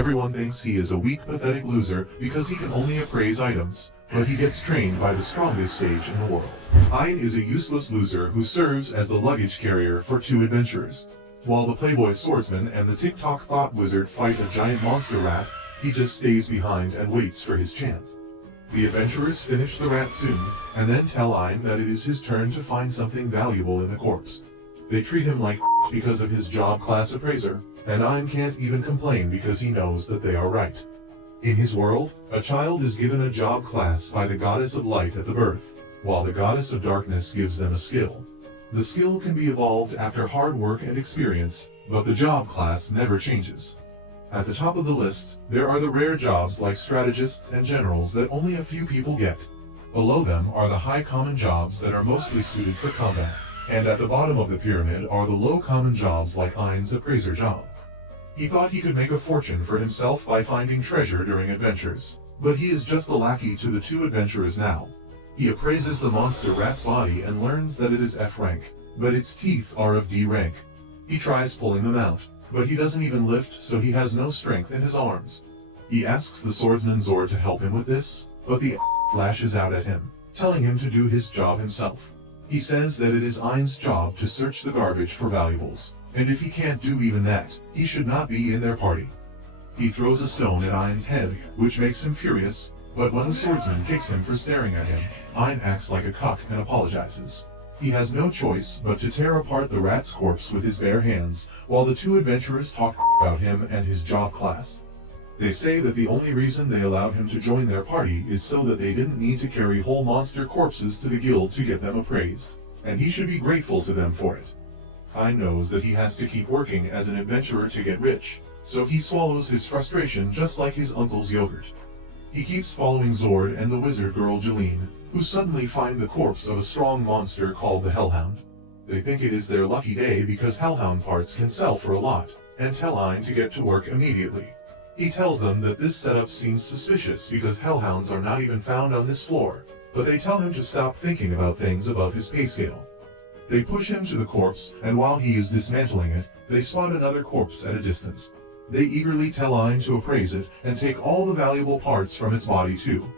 Everyone thinks he is a weak, pathetic loser because he can only appraise items, but he gets trained by the strongest sage in the world. Ein is a useless loser who serves as the luggage carrier for two adventurers. While the playboy swordsman and the TikTok thought wizard fight a giant monster rat, he just stays behind and waits for his chance. The adventurers finish the rat soon, and then tell Ein that it is his turn to find something valuable in the corpse. They treat him like because of his job class appraiser, and Ein can't even complain because he knows that they are right. In his world, a child is given a job class by the goddess of light at the birth, while the goddess of darkness gives them a skill. The skill can be evolved after hard work and experience, but the job class never changes. At the top of the list, there are the rare jobs like strategists and generals that only a few people get. Below them are the high common jobs that are mostly suited for combat, and at the bottom of the pyramid are the low common jobs like Ein's appraiser job. He thought he could make a fortune for himself by finding treasure during adventures, but he is just the lackey to the two adventurers now. He appraises the monster rat's body and learns that it is F rank, but its teeth are of D rank. He tries pulling them out, but he doesn't even lift, so he has no strength in his arms. He asks the swordsman Zord to help him with this, but the lashes out at him, telling him to do his job himself. He says that it is Ein's job to search the garbage for valuables, and if he can't do even that, he should not be in their party. He throws a stone at Ein's head, which makes him furious, but when the swordsman kicks him for staring at him, Ein acts like a cuck and apologizes. He has no choice but to tear apart the rat's corpse with his bare hands, while the two adventurers talk about him and his job class. They say that the only reason they allowed him to join their party is so that they didn't need to carry whole monster corpses to the guild to get them appraised, and he should be grateful to them for it. Ein knows that he has to keep working as an adventurer to get rich, so he swallows his frustration just like his uncle's yogurt. He keeps following Zord and the wizard girl Jeline, who suddenly find the corpse of a strong monster called the Hellhound. They think it is their lucky day because Hellhound parts can sell for a lot, and tell Ein to get to work immediately. He tells them that this setup seems suspicious because Hellhounds are not even found on this floor, but they tell him to stop thinking about things above his pay scale. They push him to the corpse, and while he is dismantling it, they spot another corpse at a distance. They eagerly tell Ein to appraise it and take all the valuable parts from its body too.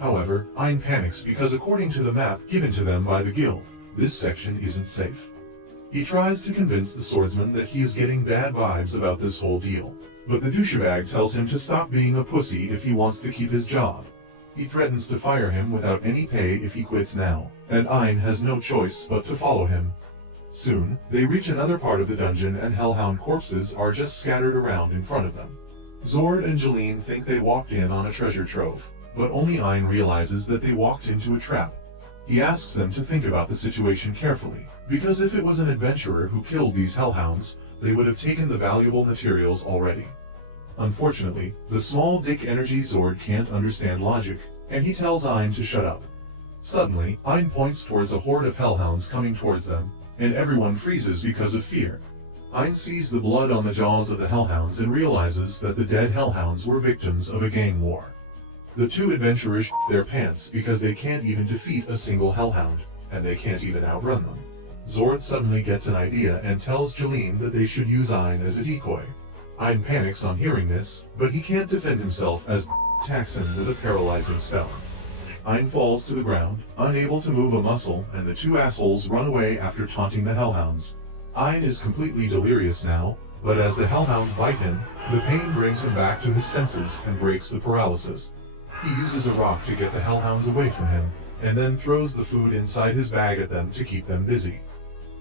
However, Ein panics because according to the map given to them by the guild, this section isn't safe. He tries to convince the swordsman that he is getting bad vibes about this whole deal, but the douchebag tells him to stop being a pussy if he wants to keep his job. He threatens to fire him without any pay if he quits now, and Ein has no choice but to follow him. Soon, they reach another part of the dungeon and Hellhound corpses are just scattered around in front of them. Zord and Jeline think they walked in on a treasure trove, but only Ein realizes that they walked into a trap. He asks them to think about the situation carefully, because if it was an adventurer who killed these Hellhounds, they would have taken the valuable materials already. Unfortunately, the small dick energy Zord can't understand logic, and he tells Ein to shut up. Suddenly, Ein points towards a horde of Hellhounds coming towards them, and everyone freezes because of fear. Ein sees the blood on the jaws of the Hellhounds and realizes that the dead Hellhounds were victims of a gang war. The two adventurers shit their pants because they can't even defeat a single Hellhound, and they can't even outrun them. Zord suddenly gets an idea and tells Jeline that they should use Ein as a decoy. Ein panics on hearing this, but he can't defend himself as attacks him with a paralyzing spell. Ein falls to the ground, unable to move a muscle, and the two assholes run away after taunting the Hellhounds. Ein is completely delirious now, but as the Hellhounds bite him, the pain brings him back to his senses and breaks the paralysis. He uses a rock to get the Hellhounds away from him, and then throws the food inside his bag at them to keep them busy.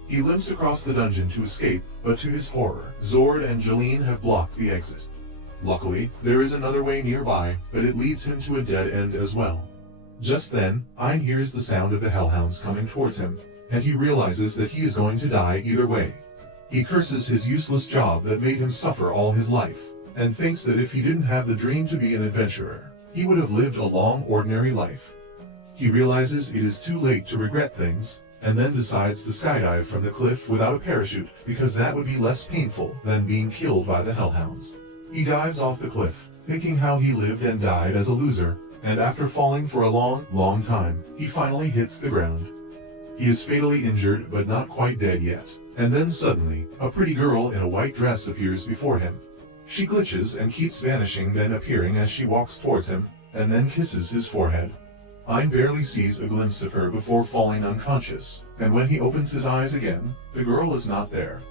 He limps across the dungeon to escape, but to his horror, Zord and Jeline have blocked the exit. Luckily, there is another way nearby, but it leads him to a dead end as well. Just then, Ein hears the sound of the Hellhounds coming towards him, and he realizes that he is going to die either way. He curses his useless job that made him suffer all his life, and thinks that if he didn't have the dream to be an adventurer, he would have lived a long, ordinary life. He realizes it is too late to regret things, and then decides to skydive from the cliff without a parachute because that would be less painful than being killed by the Hellhounds. He dives off the cliff, thinking how he lived and died as a loser, and after falling for a long, long time, he finally hits the ground. He is fatally injured but not quite dead yet, and then suddenly, a pretty girl in a white dress appears before him. She glitches and keeps vanishing, then appearing as she walks towards him, and then kisses his forehead. Ein barely sees a glimpse of her before falling unconscious, and when he opens his eyes again, the girl is not there.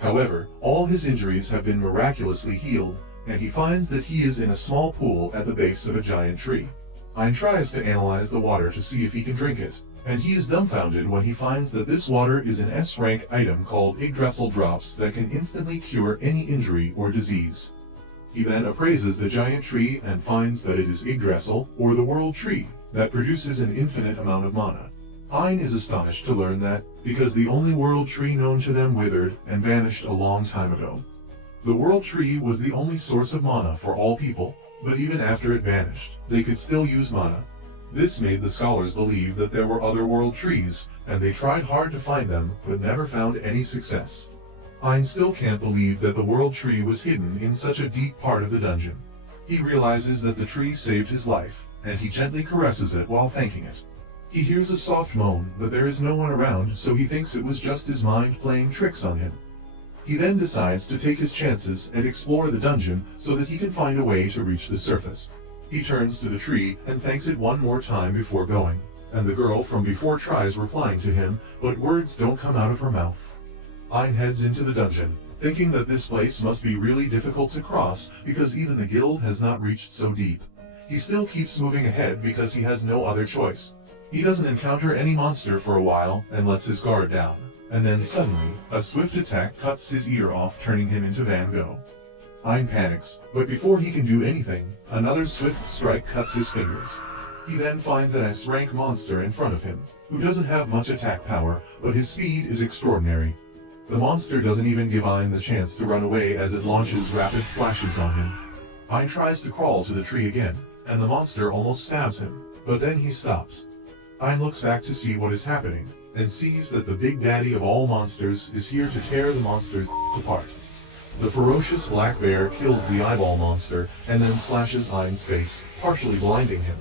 However, all his injuries have been miraculously healed, and he finds that he is in a small pool at the base of a giant tree. Ein tries to analyze the water to see if he can drink it, and he is dumbfounded when he finds that this water is an S-rank item called Yggdrasil drops that can instantly cure any injury or disease. He then appraises the giant tree and finds that it is Yggdrasil, or the world tree, that produces an infinite amount of mana. Ein is astonished to learn that, because the only world tree known to them withered and vanished a long time ago. The world tree was the only source of mana for all people, but even after it vanished, they could still use mana. This made the scholars believe that there were other world trees, and they tried hard to find them, but never found any success. Ein still can't believe that the world tree was hidden in such a deep part of the dungeon. He realizes that the tree saved his life, and he gently caresses it while thanking it. He hears a soft moan, but there is no one around, so he thinks it was just his mind playing tricks on him. He then decides to take his chances and explore the dungeon so that he can find a way to reach the surface. He turns to the tree and thanks it one more time before going, and the girl from before tries replying to him, but words don't come out of her mouth. Ein heads into the dungeon, thinking that this place must be really difficult to cross because even the guild has not reached so deep. He still keeps moving ahead because he has no other choice. He doesn't encounter any monster for a while and lets his guard down, and then suddenly, a swift attack cuts his ear off, turning him into Van Gogh. Ein panics, but before he can do anything, another swift strike cuts his fingers. He then finds an S-rank monster in front of him, who doesn't have much attack power, but his speed is extraordinary. The monster doesn't even give Ein the chance to run away as it launches rapid slashes on him. Ein tries to crawl to the tree again, and the monster almost stabs him, but then he stops. Ein looks back to see what is happening, and sees that the big daddy of all monsters is here to tear the monsters apart. The ferocious black bear kills the eyeball monster and then slashes Ein's face, partially blinding him.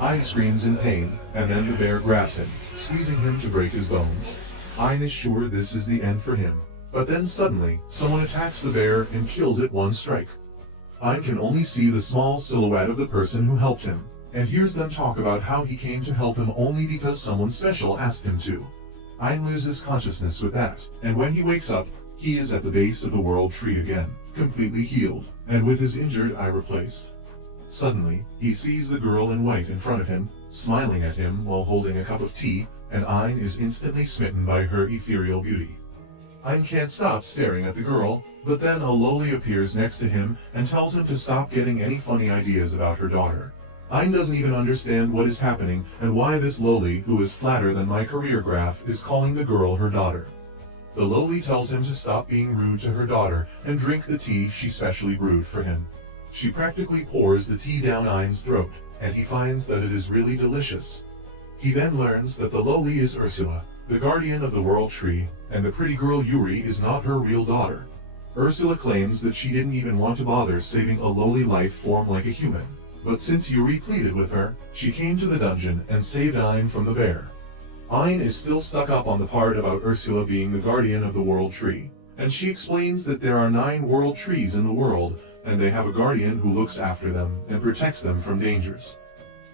Ein screams in pain, and then the bear grabs him, squeezing him to break his bones. Ein is sure this is the end for him, but then suddenly, someone attacks the bear and kills it one strike. Ein can only see the small silhouette of the person who helped him, and hears them talk about how he came to help him only because someone special asked him to. Ein loses consciousness with that, and when he wakes up, he is at the base of the world tree again, completely healed, and with his injured eye replaced. Suddenly, he sees the girl in white in front of him, smiling at him while holding a cup of tea, and Ein is instantly smitten by her ethereal beauty. Ein can't stop staring at the girl, but then a loli appears next to him and tells him to stop getting any funny ideas about her daughter. Ein doesn't even understand what is happening and why this loli, who is flatter than my career graph, is calling the girl her daughter. The loli tells him to stop being rude to her daughter and drink the tea she specially brewed for him. She practically pours the tea down Ein's throat, and he finds that it is really delicious. He then learns that the loli is Ursula, the guardian of the world tree, and the pretty girl Yuri is not her real daughter. Ursula claims that she didn't even want to bother saving a loli life form like a human, but since Yuri pleaded with her, she came to the dungeon and saved Ein from the bear. Ein is still stuck up on the part about Ursula being the guardian of the world tree, and she explains that there are 9 world trees in the world, and they have a guardian who looks after them and protects them from dangers.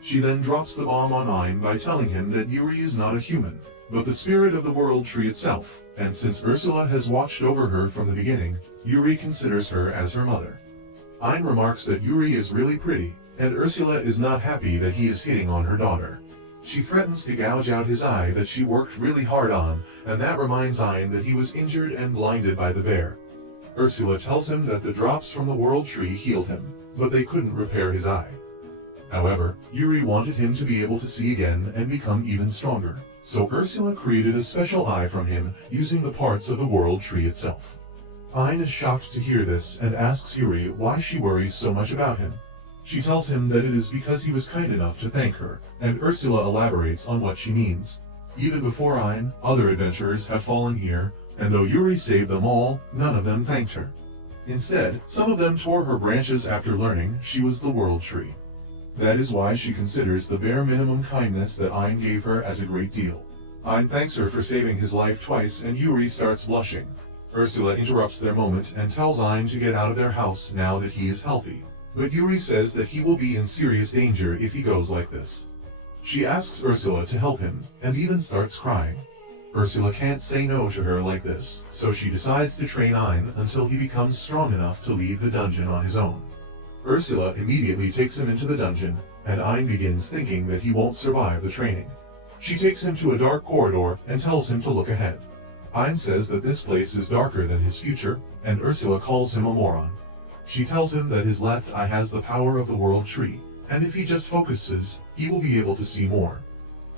She then drops the bomb on Ein by telling him that Yuri is not a human, but the spirit of the world tree itself, and since Ursula has watched over her from the beginning, Yuri considers her as her mother. Ein remarks that Yuri is really pretty, and Ursula is not happy that he is hitting on her daughter. She threatens to gouge out his eye that she worked really hard on, and that reminds Ein that he was injured and blinded by the bear. Ursula tells him that the drops from the world tree healed him, but they couldn't repair his eye. However, Yuri wanted him to be able to see again and become even stronger, so Ursula created a special eye from him using the parts of the world tree itself. Ein is shocked to hear this and asks Yuri why she worries so much about him. She tells him that it is because he was kind enough to thank her, and Ursula elaborates on what she means. Even before Ein, other adventurers have fallen here, and though Yuri saved them all, none of them thanked her. Instead, some of them tore her branches after learning she was the world tree. That is why she considers the bare minimum kindness that Ein gave her as a great deal. Ein thanks her for saving his life twice, and Yuri starts blushing. Ursula interrupts their moment and tells Ein to get out of their house now that he is healthy. But Yuri says that he will be in serious danger if he goes like this. She asks Ursula to help him, and even starts crying. Ursula can't say no to her like this, so she decides to train Ein until he becomes strong enough to leave the dungeon on his own. Ursula immediately takes him into the dungeon, and Ein begins thinking that he won't survive the training. She takes him to a dark corridor and tells him to look ahead. Ein says that this place is darker than his future, and Ursula calls him a moron. She tells him that his left eye has the power of the world tree, and if he just focuses, he will be able to see more.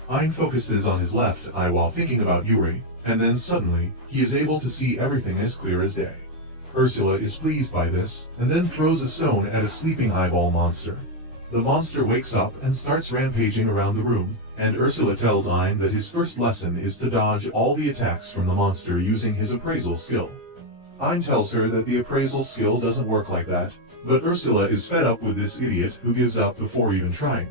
Ein focuses on his left eye while thinking about Yuri, and then suddenly, he is able to see everything as clear as day. Ursula is pleased by this, and then throws a stone at a sleeping eyeball monster. The monster wakes up and starts rampaging around the room, and Ursula tells Ein that his first lesson is to dodge all the attacks from the monster using his appraisal skill. Ein tells her that the appraisal skill doesn't work like that, but Ursula is fed up with this idiot who gives up before even trying.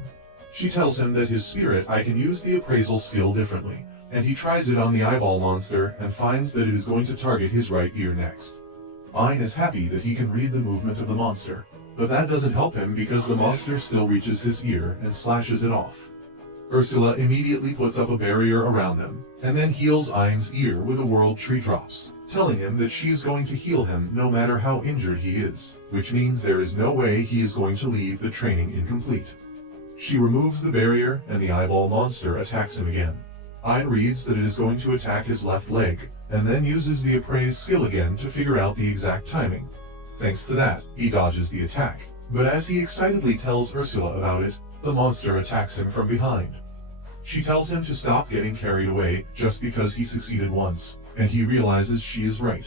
She tells him that his spirit eye can use the appraisal skill differently, and he tries it on the eyeball monster and finds that it is going to target his right ear next. Ein is happy that he can read the movement of the monster, but that doesn't help him because the monster still reaches his ear and slashes it off. Ursula immediately puts up a barrier around them, and then heals Ein's ear with a world tree drops, telling him that she is going to heal him no matter how injured he is, which means there is no way he is going to leave the training incomplete. She removes the barrier, and the eyeball monster attacks him again. Ein reads that it is going to attack his left leg, and then uses the appraise skill again to figure out the exact timing. Thanks to that, he dodges the attack, but as he excitedly tells Ursula about it, the monster attacks him from behind. She tells him to stop getting carried away just because he succeeded once, and he realizes she is right.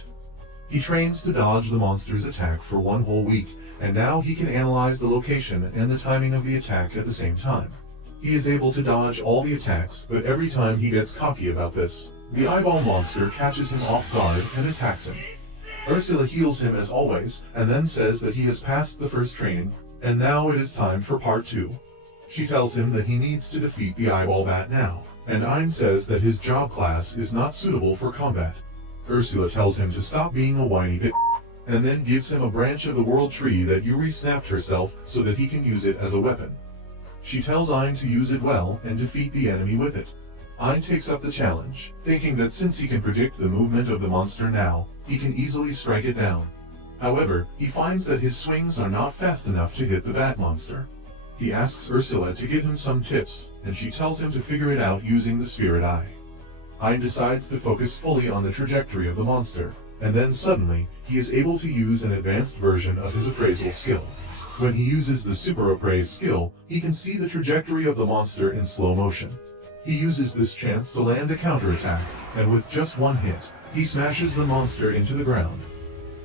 He trains to dodge the monster's attack for 1 whole week, and now he can analyze the location and the timing of the attack at the same time. He is able to dodge all the attacks, but every time he gets cocky about this, the eyeball monster catches him off guard and attacks him. Ursula heals him as always, and then says that he has passed the first training, and now it is time for part 2. She tells him that he needs to defeat the eyeball bat now, and Ein says that his job class is not suitable for combat. Ursula tells him to stop being a whiny bitch, and then gives him a branch of the world tree that Yuri snapped herself so that he can use it as a weapon. She tells Ein to use it well and defeat the enemy with it. Ein takes up the challenge, thinking that since he can predict the movement of the monster now, he can easily strike it down. However, he finds that his swings are not fast enough to hit the bat monster. He asks Ursula to give him some tips, and she tells him to figure it out using the spirit eye. Ein decides to focus fully on the trajectory of the monster, and then suddenly, he is able to use an advanced version of his appraisal skill. When he uses the super appraise skill, he can see the trajectory of the monster in slow motion. He uses this chance to land a counterattack, and with just one hit, he smashes the monster into the ground.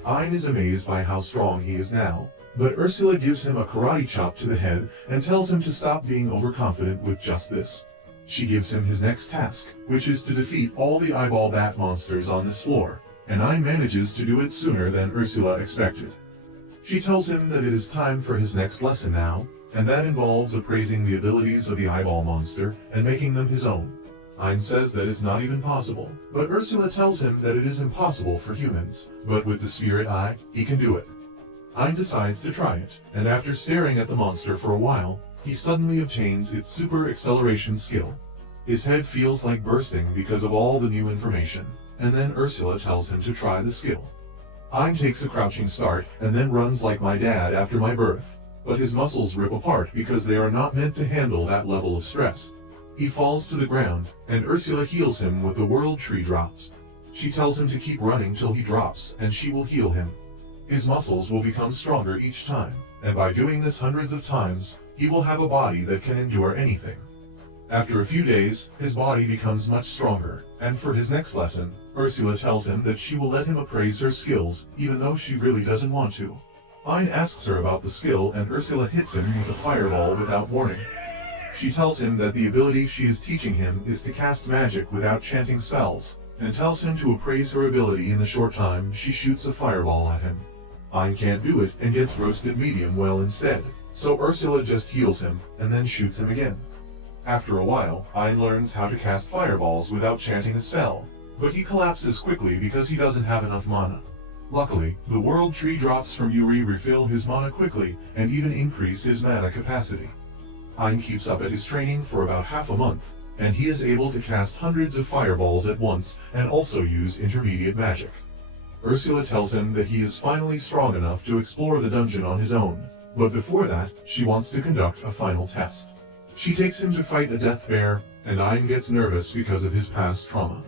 Ein is amazed by how strong he is now, but Ursula gives him a karate chop to the head and tells him to stop being overconfident with just this. She gives him his next task, which is to defeat all the eyeball bat monsters on this floor, and Ein manages to do it sooner than Ursula expected. She tells him that it is time for his next lesson now, and that involves appraising the abilities of the eyeball monster and making them his own. Ein says that it's not even possible, but Ursula tells him that it is impossible for humans, but with the spirit eye, he can do it. Ein decides to try it, and after staring at the monster for a while, he suddenly obtains its super acceleration skill. His head feels like bursting because of all the new information, and then Ursula tells him to try the skill. Ein takes a crouching start and then runs like my dad after my birth, but his muscles rip apart because they are not meant to handle that level of stress. He falls to the ground, and Ursula heals him with the world tree drops. She tells him to keep running till he drops, and she will heal him. His muscles will become stronger each time, and by doing this hundreds of times, he will have a body that can endure anything. After a few days, his body becomes much stronger, and for his next lesson, Ursula tells him that she will let him appraise her skills, even though she really doesn't want to. Ein asks her about the skill, and Ursula hits him with a fireball without warning. She tells him that the ability she is teaching him is to cast magic without chanting spells, and tells him to appraise her ability in the short time she shoots a fireball at him. Ein can't do it and gets roasted medium well instead, so Ursula just heals him and then shoots him again. After a while, Ein learns how to cast fireballs without chanting a spell, but he collapses quickly because he doesn't have enough mana. Luckily, the world tree drops from Yuri refill his mana quickly and even increase his mana capacity. Ein keeps up at his training for about half a month, and he is able to cast hundreds of fireballs at once and also use intermediate magic. Ursula tells him that he is finally strong enough to explore the dungeon on his own, but before that, she wants to conduct a final test. She takes him to fight a death bear, and Ein gets nervous because of his past trauma.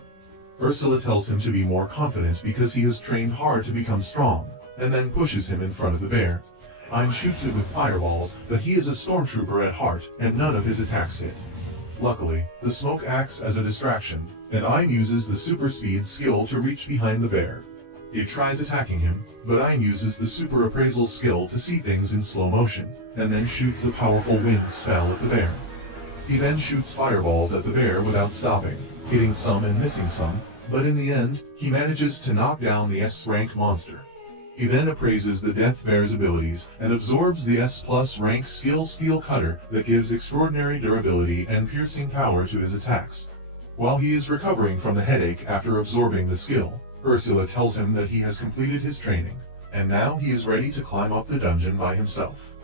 Ursula tells him to be more confident because he has trained hard to become strong, and then pushes him in front of the bear. Ein shoots it with fireballs, but he is a stormtrooper at heart, and none of his attacks hit. Luckily, the smoke acts as a distraction, and Ein uses the super speed skill to reach behind the bear. It tries attacking him, but Ein uses the super appraisal skill to see things in slow motion, and then shoots a powerful wind spell at the bear. He then shoots fireballs at the bear without stopping, hitting some and missing some, but in the end, he manages to knock down the S-rank monster. He then appraises the death bear's abilities and absorbs the S+ rank skill Steel Cutter that gives extraordinary durability and piercing power to his attacks. While he is recovering from the headache after absorbing the skill, Ursula tells him that he has completed his training, and now he is ready to climb up the dungeon by himself.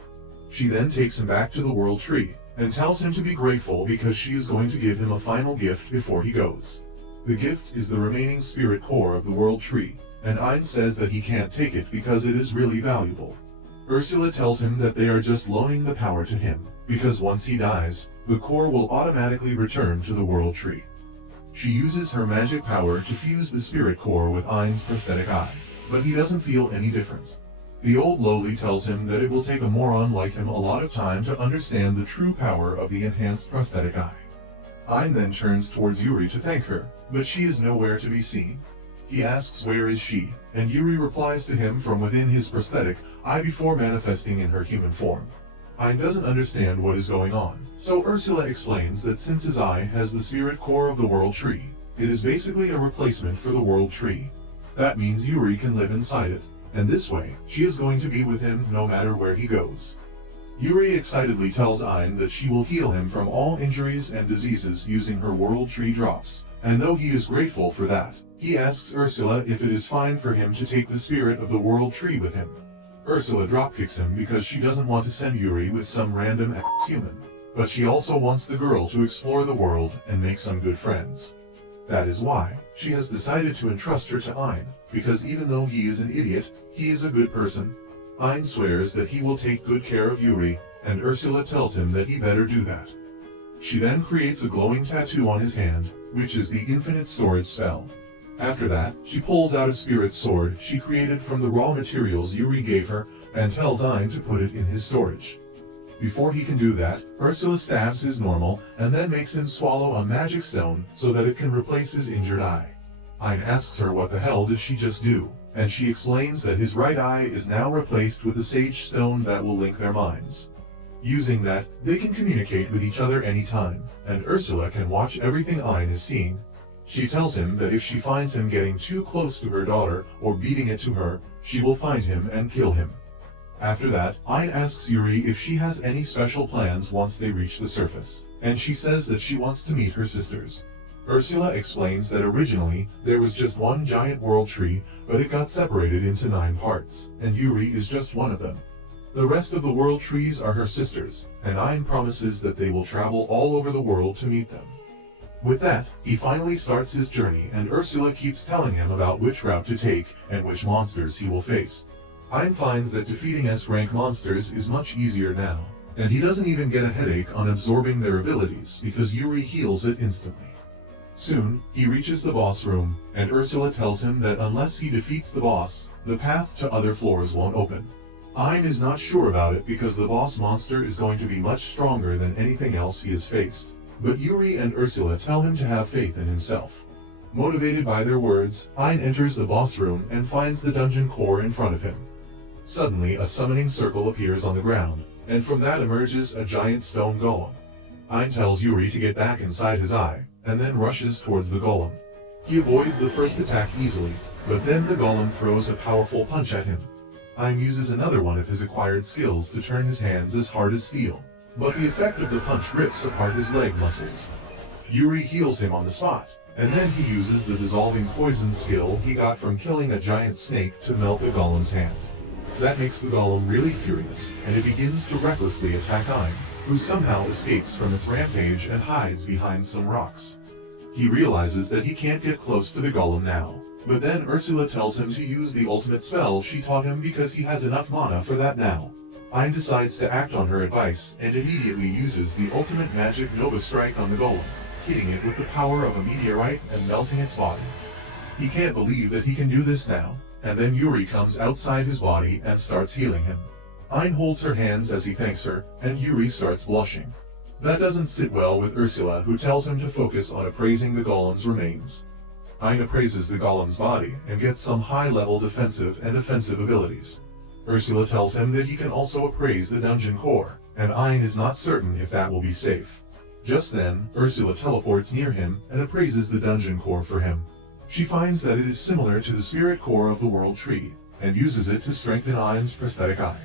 She then takes him back to the World Tree, and tells him to be grateful because she is going to give him a final gift before he goes. The gift is the remaining spirit core of the World Tree, and Ein says that he can't take it because it is really valuable. Ursula tells him that they are just loaning the power to him, because once he dies, the core will automatically return to the World Tree. She uses her magic power to fuse the spirit core with Ein's prosthetic eye, but he doesn't feel any difference. The old lowly tells him that it will take a moron like him a lot of time to understand the true power of the enhanced prosthetic eye. Ein then turns towards Yuri to thank her, but she is nowhere to be seen. He asks where is she, and Yuri replies to him from within his prosthetic eye before manifesting in her human form. Ein doesn't understand what is going on, so Ursula explains that since his eye has the spirit core of the World Tree, it is basically a replacement for the World Tree. That means Yuri can live inside it, and this way, she is going to be with him no matter where he goes. Yuri excitedly tells Ein that she will heal him from all injuries and diseases using her World Tree drops, and though he is grateful for that, he asks Ursula if it is fine for him to take the spirit of the World Tree with him. Ursula dropkicks him because she doesn't want to send Yuri with some random human, but she also wants the girl to explore the world and make some good friends. That is why she has decided to entrust her to Ein, because even though he is an idiot, he is a good person. Ein swears that he will take good care of Yuri, and Ursula tells him that he better do that. She then creates a glowing tattoo on his hand, which is the infinite storage spell. After that, she pulls out a spirit sword she created from the raw materials Yuri gave her and tells Ein to put it in his storage. Before he can do that, Ursula stabs his normal and then makes him swallow a magic stone so that it can replace his injured eye. Ein asks her what the hell did she just do, and she explains that his right eye is now replaced with a sage stone that will link their minds. Using that, they can communicate with each other anytime, and Ursula can watch everything Ein is seeing. She tells him that if she finds him getting too close to her daughter or beating it to her, she will find him and kill him. After that, Ein asks Yuri if she has any special plans once they reach the surface, and she says that she wants to meet her sisters. Ursula explains that originally there was just one giant world tree, but it got separated into 9 parts, and Yuri is just one of them. The rest of the world trees are her sisters, and Ein promises that they will travel all over the world to meet them. With that, he finally starts his journey, and Ursula keeps telling him about which route to take and which monsters he will face. Ein finds that defeating S-rank monsters is much easier now, and he doesn't even get a headache on absorbing their abilities because Yuri heals it instantly. Soon, he reaches the boss room, and Ursula tells him that unless he defeats the boss, the path to other floors won't open. Ein is not sure about it because the boss monster is going to be much stronger than anything else he has faced. But Yuri and Ursula tell him to have faith in himself. Motivated by their words, Ein enters the boss room and finds the dungeon core in front of him. Suddenly, a summoning circle appears on the ground, and from that emerges a giant stone golem. Ein tells Yuri to get back inside his eye, and then rushes towards the golem. He avoids the first attack easily, but then the golem throws a powerful punch at him. Ein uses another one of his acquired skills to turn his hands as hard as steel, but the effect of the punch rips apart his leg muscles. Yuri heals him on the spot, and then he uses the dissolving poison skill he got from killing a giant snake to melt the golem's hand. That makes the golem really furious, and it begins to recklessly attack Ein, who somehow escapes from its rampage and hides behind some rocks. He realizes that he can't get close to the golem now, but then Ursula tells him to use the ultimate spell she taught him because he has enough mana for that now. Ein decides to act on her advice and immediately uses the ultimate magic Nova Strike on the golem, hitting it with the power of a meteorite and melting its body. He can't believe that he can do this now, and then Yuri comes outside his body and starts healing him. Ein holds her hands as he thanks her, and Yuri starts blushing. That doesn't sit well with Ursula, who tells him to focus on appraising the golem's remains. Ein appraises the golem's body and gets some high-level defensive and offensive abilities. Ursula tells him that he can also appraise the dungeon core, and Ein is not certain if that will be safe. Just then, Ursula teleports near him and appraises the dungeon core for him. She finds that it is similar to the spirit core of the World Tree, and uses it to strengthen Ein's prosthetic eye.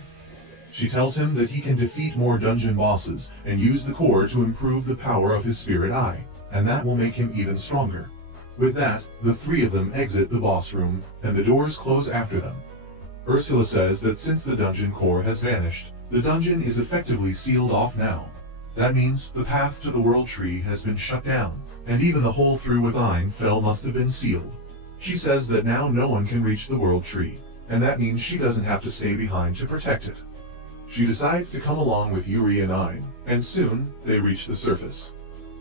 She tells him that he can defeat more dungeon bosses and use the core to improve the power of his spirit eye, and that will make him even stronger. With that, the three of them exit the boss room, and the doors close after them. Ursula says that since the dungeon core has vanished, the dungeon is effectively sealed off now. That means the path to the World Tree has been shut down, and even the hole through with Ein fell must have been sealed. She says that now no one can reach the World Tree, and that means she doesn't have to stay behind to protect it. She decides to come along with Yuri and Ein, and soon they reach the surface.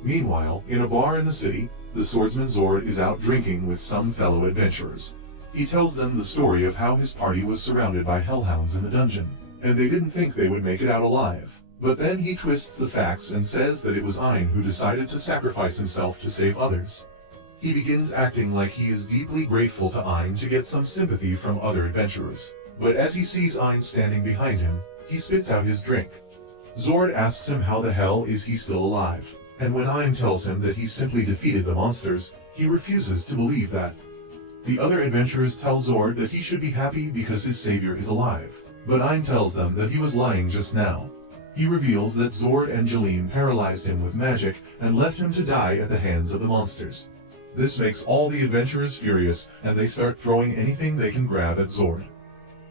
Meanwhile, in a bar in the city, the swordsman Zord is out drinking with some fellow adventurers. He tells them the story of how his party was surrounded by hellhounds in the dungeon, and they didn't think they would make it out alive. But then he twists the facts and says that it was Ein who decided to sacrifice himself to save others. He begins acting like he is deeply grateful to Ein to get some sympathy from other adventurers. But as he sees Ein standing behind him, he spits out his drink. Zord asks him how the hell is he still alive, and when Ein tells him that he simply defeated the monsters, he refuses to believe that. The other adventurers tell Zord that he should be happy because his savior is alive, but Ein tells them that he was lying just now. He reveals that Zord and Jeline paralyzed him with magic and left him to die at the hands of the monsters. This makes all the adventurers furious, and they start throwing anything they can grab at Zord.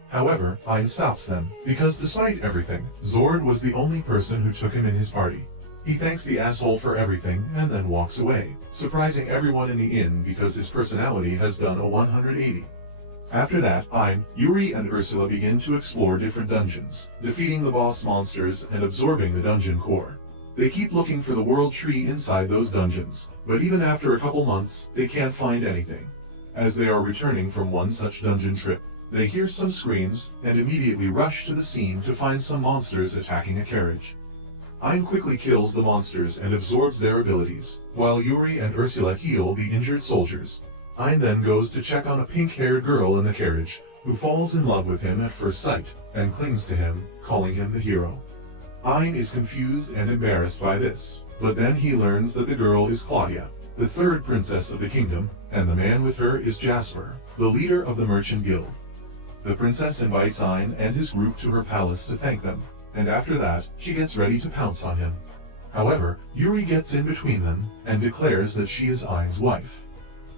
However, Ein stops them, because despite everything, Zord was the only person who took him in his party. He thanks the asshole for everything and then walks away, surprising everyone in the inn because his personality has done a 180. After that, Ein, Yuri, and Ursula begin to explore different dungeons, defeating the boss monsters and absorbing the dungeon core. They keep looking for the World Tree inside those dungeons, but even after a couple months, they can't find anything. As they are returning from one such dungeon trip, they hear some screams and immediately rush to the scene to find some monsters attacking a carriage. Ein quickly kills the monsters and absorbs their abilities, while Yuri and Ursula heal the injured soldiers. Ein then goes to check on a pink-haired girl in the carriage, who falls in love with him at first sight, and clings to him, calling him the hero. Ein is confused and embarrassed by this, but then he learns that the girl is Claudia, the third princess of the kingdom, and the man with her is Jasper, the leader of the merchant guild. The princess invites Ein and his group to her palace to thank them, and after that, she gets ready to pounce on him. However, Yuri gets in between them, and declares that she is Ein's wife.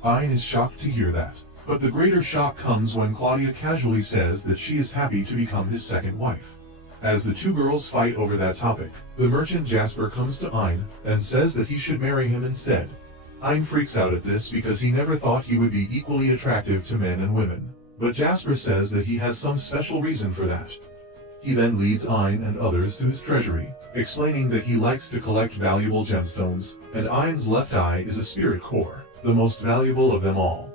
Ein is shocked to hear that, but the greater shock comes when Claudia casually says that she is happy to become his second wife. As the two girls fight over that topic, the merchant Jasper comes to Ein and says that he should marry him instead. Ein freaks out at this because he never thought he would be equally attractive to men and women, but Jasper says that he has some special reason for that. He then leads Ein and others to his treasury, explaining that he likes to collect valuable gemstones, and Ein's left eye is a spirit core, the most valuable of them all.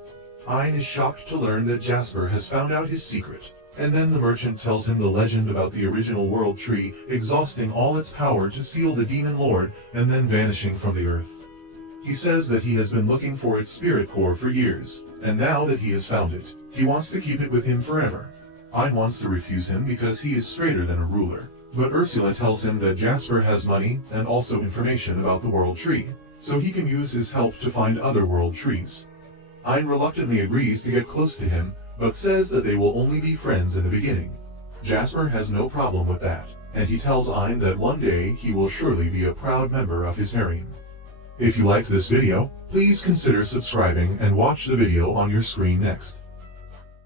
Ein is shocked to learn that Jasper has found out his secret, and then the merchant tells him the legend about the original World Tree exhausting all its power to seal the Demon Lord and then vanishing from the earth. He says that he has been looking for its spirit core for years, and now that he has found it, he wants to keep it with him forever. Ein wants to refuse him because he is straighter than a ruler, but Ursula tells him that Jasper has money and also information about the World Tree, so he can use his help to find other World Trees. Ein reluctantly agrees to get close to him, but says that they will only be friends in the beginning. Jasper has no problem with that, and he tells Ein that one day he will surely be a proud member of his harem. If you liked this video, Please consider subscribing and watch the video on your screen next.